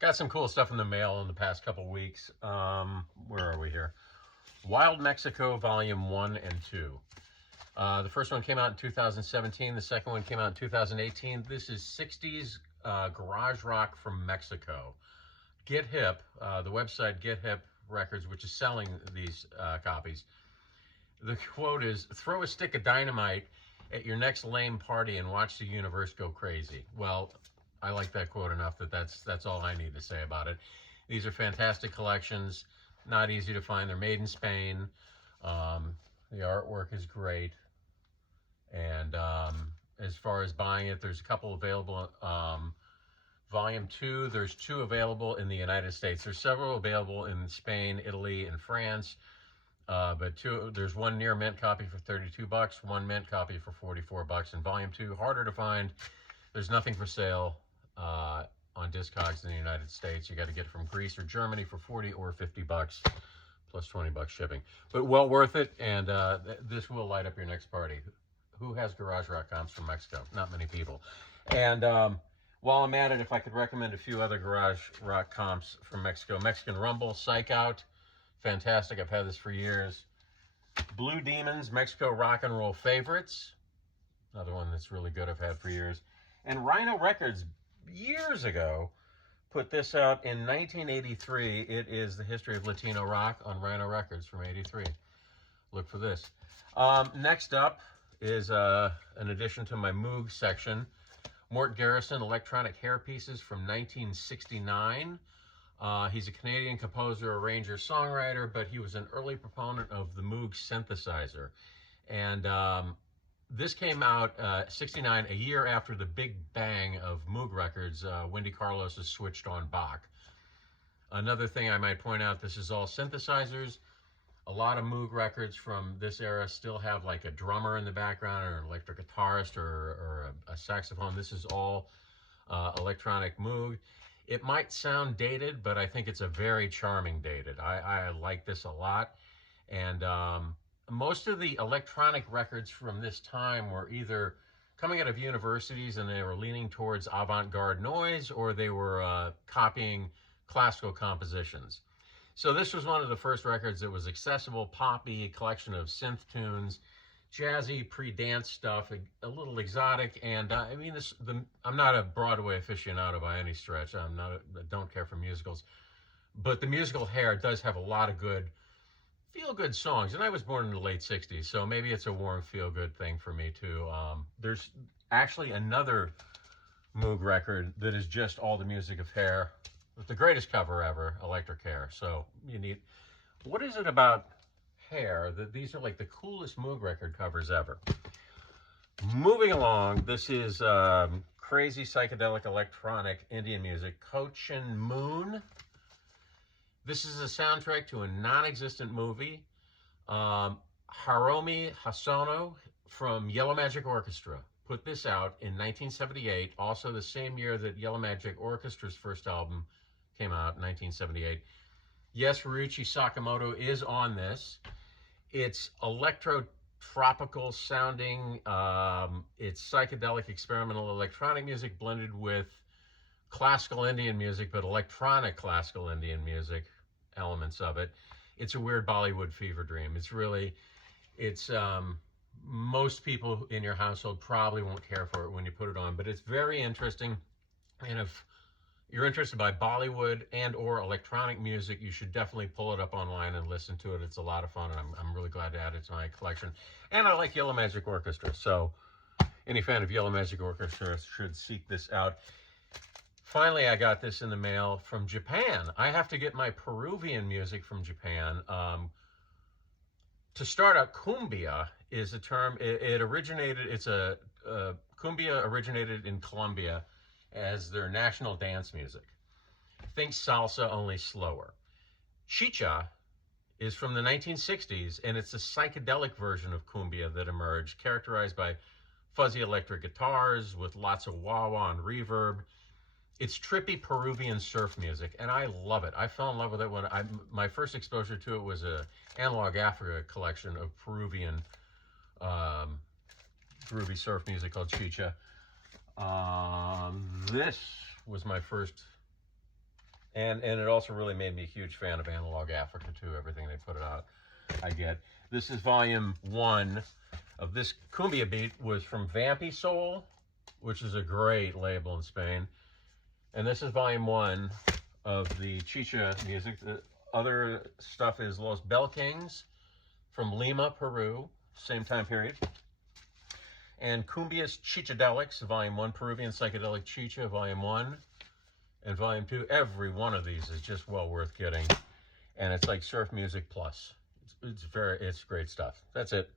Got some cool stuff in the mail in the past couple weeks. Where are we here? Wild Mexico Volume 1 and 2. The first one came out in 2017. The second one came out in 2018. This is 60s garage rock from Mexico. Get Hip, the website Get Hip Records, which is selling these copies. The quote is, "Throw a stick of dynamite at your next lame party and watch the universe go crazy." Well, I like that quote enough that that's all I need to say about it. These are fantastic collections, not easy to find. They're made in Spain. The artwork is great. And as far as buying it, there's a couple available. Volume 2, there's 2 available in the United States. There's several available in Spain, Italy, and France. But there's one near mint copy for $32, one mint copy for $44. And Volume 2, harder to find. There's nothing for sale on Discogs in the United States. You got to get it from Greece or Germany for $40 or $50 plus $20 shipping. But well worth it, and this will light up your next party. Who has garage rock comps from Mexico? Not many people. And while I'm at it, if I could recommend a few other garage rock comps from Mexico. Mexican Rumble, Psych Out, fantastic. I've had this for years. Blue Demons, Mexico Rock and Roll Favorites, another one that's really good, I've had for years. And Rhino Records, years ago, put this out in 1983. It is the history of Latino rock on Rhino Records from '83. Look for this. Next up is an addition to my Moog section. Mort Garrison, Electronic Hair Pieces from 1969. He's a Canadian composer, arranger, songwriter, but he was an early proponent of the Moog synthesizer. And this came out '69, a year after the big bang of Moog Records. Wendy Carlos has switched on Bach. Another thing I might point out, this is all synthesizers. A lot of Moog records from this era still have like a drummer in the background or an electric guitarist or a saxophone. This is all electronic Moog. It might sound dated, but I think it's a very charming dated. I like this a lot. And most of the electronic records from this time were either coming out of universities and they were leaning towards avant-garde noise, or they were copying classical compositions. So this was one of the first records that was accessible, poppy, a collection of synth tunes, jazzy, pre-dance stuff, a little exotic. And I mean, I'm not a Broadway aficionado by any stretch. I don't care for musicals. But the musical Hair does have a lot of good, feel-good songs. And I was born in the late 60s, so maybe it's a warm, feel-good thing for me, too. There's actually another Moog record that is just all the music of Hair, with the greatest cover ever, Electric Hair. So you need, what is it about Hair that these are like the coolest Moog record covers ever? Moving along, this is crazy psychedelic electronic Indian music, Cochin Moon. This is a soundtrack to a non-existent movie. Hiromi Hosono from Yellow Magic Orchestra put this out in 1978, also the same year that Yellow Magic Orchestra's first album came out, in 1978. Yes, Ryuichi Sakamoto is on this. It's electro-tropical sounding. It's psychedelic experimental electronic music blended with classical Indian music, but electronic classical Indian music, elements of it. It's a weird Bollywood fever dream. It's most people in your household probably won't care for it when you put it on, but it's very interesting. And if you're interested by Bollywood and or electronic music, you should definitely pull it up online and listen to it. It's a lot of fun, and I'm really glad to add it to my collection. And I like Yellow Magic Orchestra, so any fan of Yellow Magic Orchestra should seek this out. Finally, I got this in the mail from Japan. I have to get my Peruvian music from Japan. To start out, cumbia is a term. Cumbia originated in Colombia as their national dance music. Think salsa, only slower. Chicha is from the 1960s, and it's a psychedelic version of cumbia that emerged, characterized by fuzzy electric guitars with lots of wah-wah and reverb. It's trippy Peruvian surf music, and I love it. I fell in love with it when my first exposure to it was a Analog Africa collection of Peruvian groovy surf music called Chicha. This was my first And it also really made me a huge fan of Analog Africa too. Everything they put out, I get. This is volume 1 of this cumbia beat, was from Vampy Soul, which is a great label in Spain. And this is volume 1 of the Chicha music. The other stuff is Los Bell Kings from Lima, Peru, same time period. And Cumbias Chichadelics, volume 1, Peruvian Psychedelic Chicha, volume 1. And volume 2, every one of these is just well worth getting. And it's like surf music plus. It's great stuff. That's it.